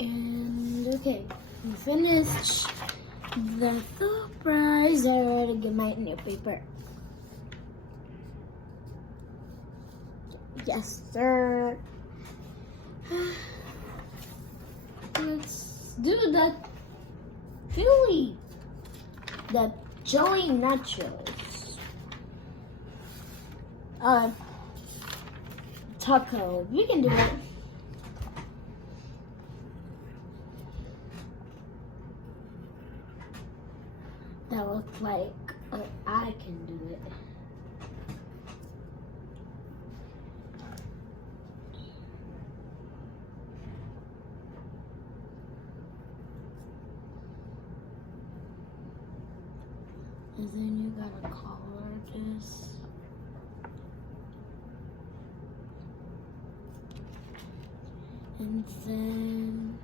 And okay, we finished the surprise. I already get my new paper. Yes, sir. Let's do that chili. The chili nachos. Taco. We can do it. That looks like I can do it. And then you gotta color this. And then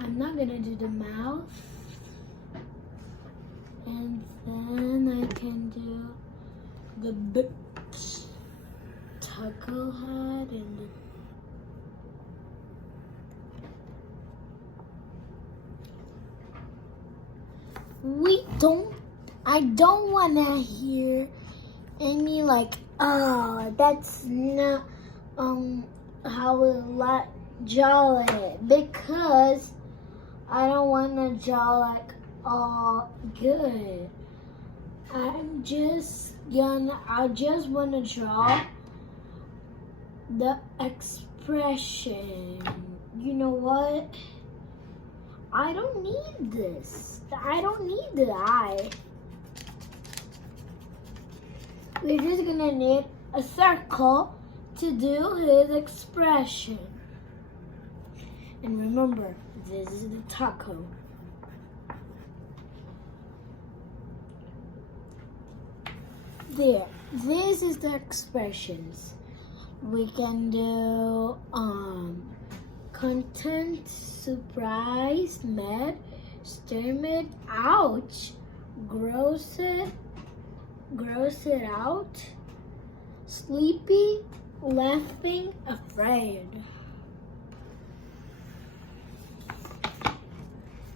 I'm not gonna do the mouth. And then I can do the big taco head and the I don't wanna hear any like, oh, that's not how we draw it, because I don't wanna draw like all good. I just wanna draw the expression. You know what? I don't need this. I don't need the eye. We're just gonna need a circle to do his expression. And remember, this is the taco. There, this is the expressions. We can do content, surprise, mad, stomach, ouch, gross it out, sleepy, laughing, afraid.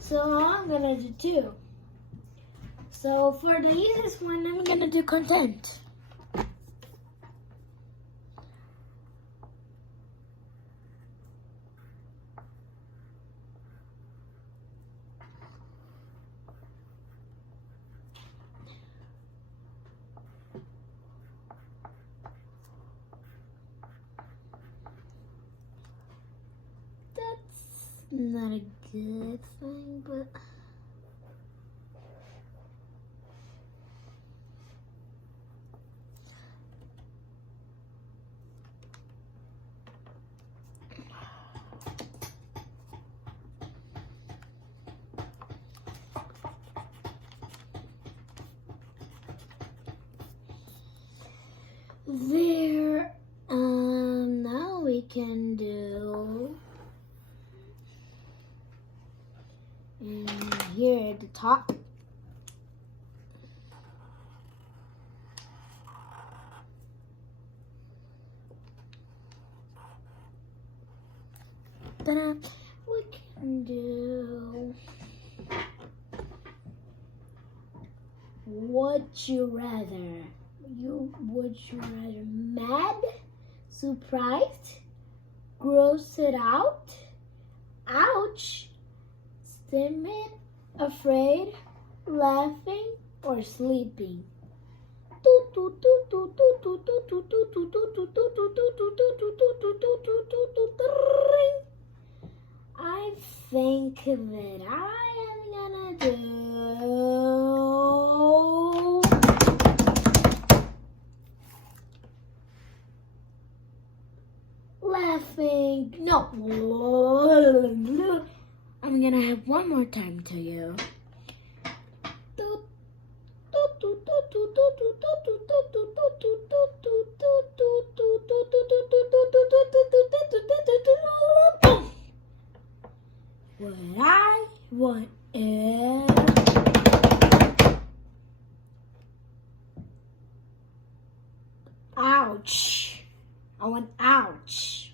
So I'm gonna do two. So for the easiest one, I'm gonna do content. Not a good thing, but there. Now we can do. And here at the top, ta-da, we can do would you rather. Would you rather mad, surprised, gross it out, ouch, timid, afraid, laughing, or sleeping? I think that I am gonna do laughing. No. I'm gonna have one more time to you. What I want is ouch. I want ouch.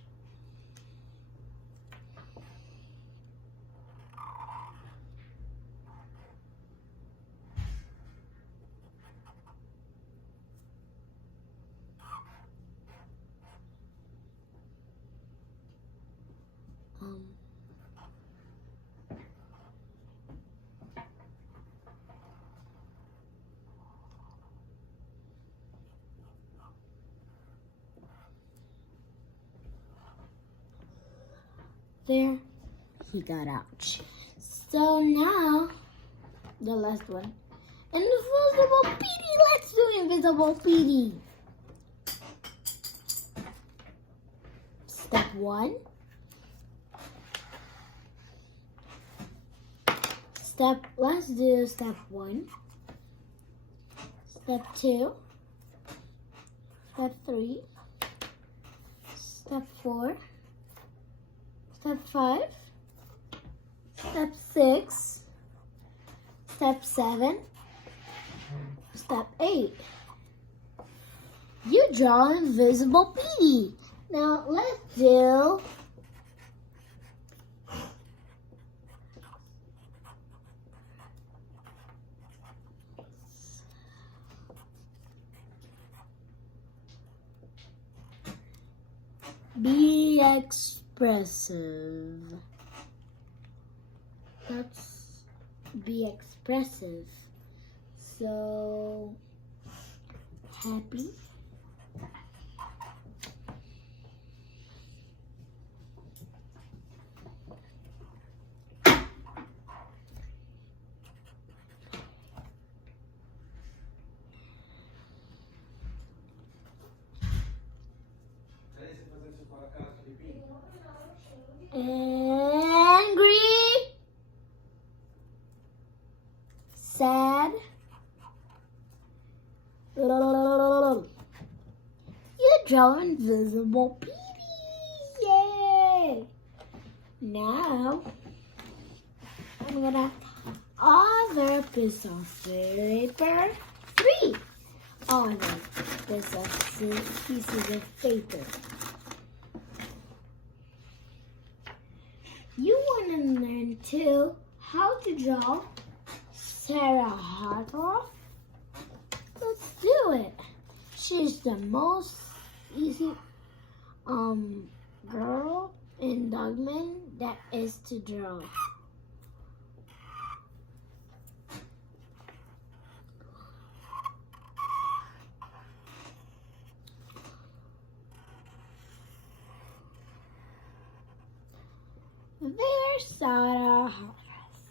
there, he got out. So now, the last one. Invisible PD. Let's do invisible PD. Step 1. Let's do step 1. Step 2. Step 3. Step 4. Step 5. Step 6. Step 7. Step 8. You draw invisible PD. Now let's do be expressive. Let's be expressive. So happy. Angry, sad, you draw invisible PD, yay! Now, I'm gonna other piece of paper, 3 other pieces of paper. You want to learn too how to draw Sarah Hartwell? Let's do it. She's the most easy girl in Dogman that is to draw. There's Sarah Harris.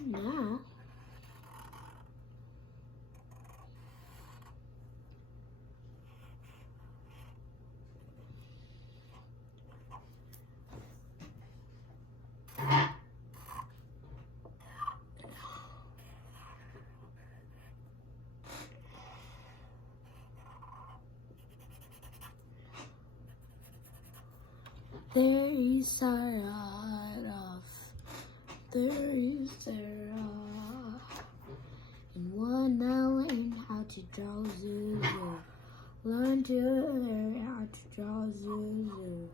Now, there is Sarah. There is Sarah. And wanna learn how to draw Zuzu. Learn to learn how to draw Zuzu.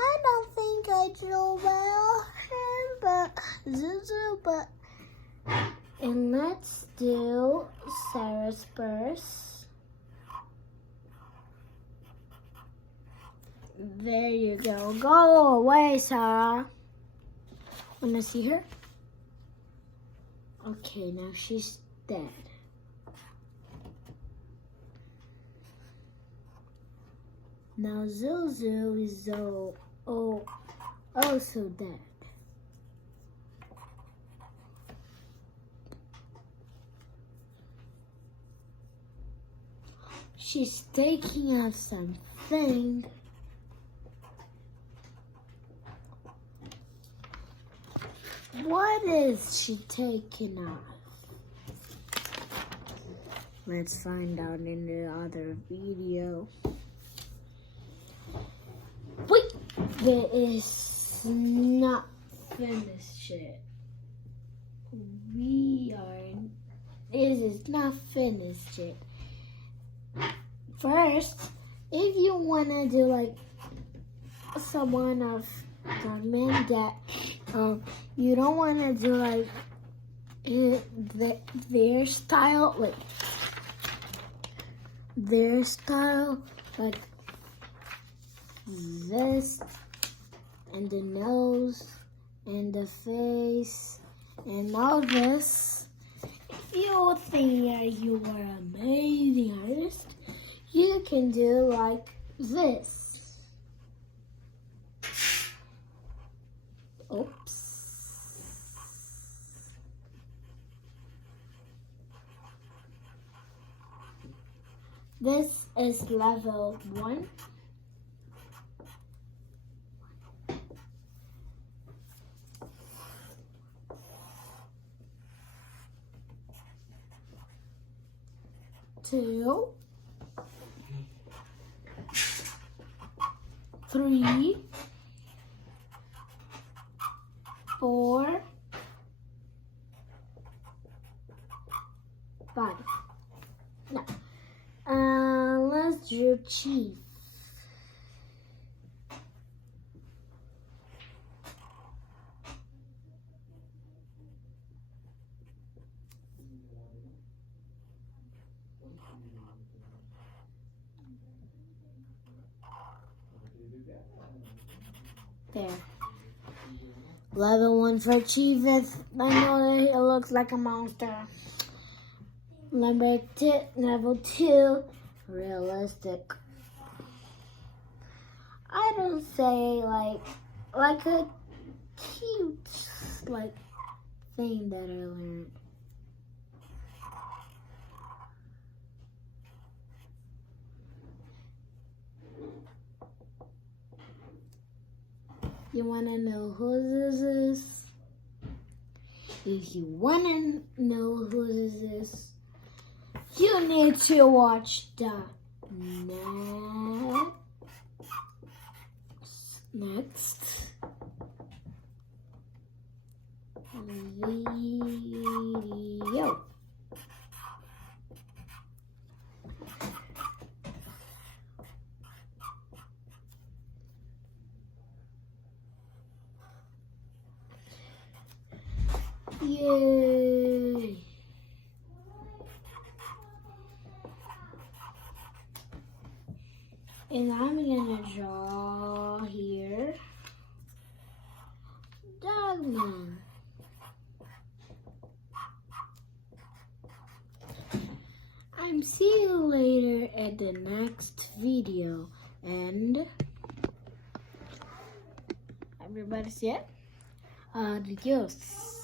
I don't think I drew well, but Zuzu, and let's do Sarah's purse. There you go. Go away, Sarah. Wanna see her? Okay, now she's dead. Now Zuzu is also dead. She's taking out something. What is she taking off? Let's find out in the other video. Wait, it is not finished yet. This is not finished yet. First, if you wanna do like someone of Dogman, that you don't want to do like their style, like this, and the nose and the face and all this. If you think that you are an amazing artist, you can do like this. Oops. This is level 1. Two, 3, 4, 5. Now, let's do chief. There. Level 1 for Chief. I know that he looks like a monster. Level 2, realistic. I don't say like a cute thing that I learned. You wanna know who this is? If you wanna know who this is, you need to watch the next video. Yay! And I'm gonna draw here Dogman. I'm see you later at the next video, and everybody say adios.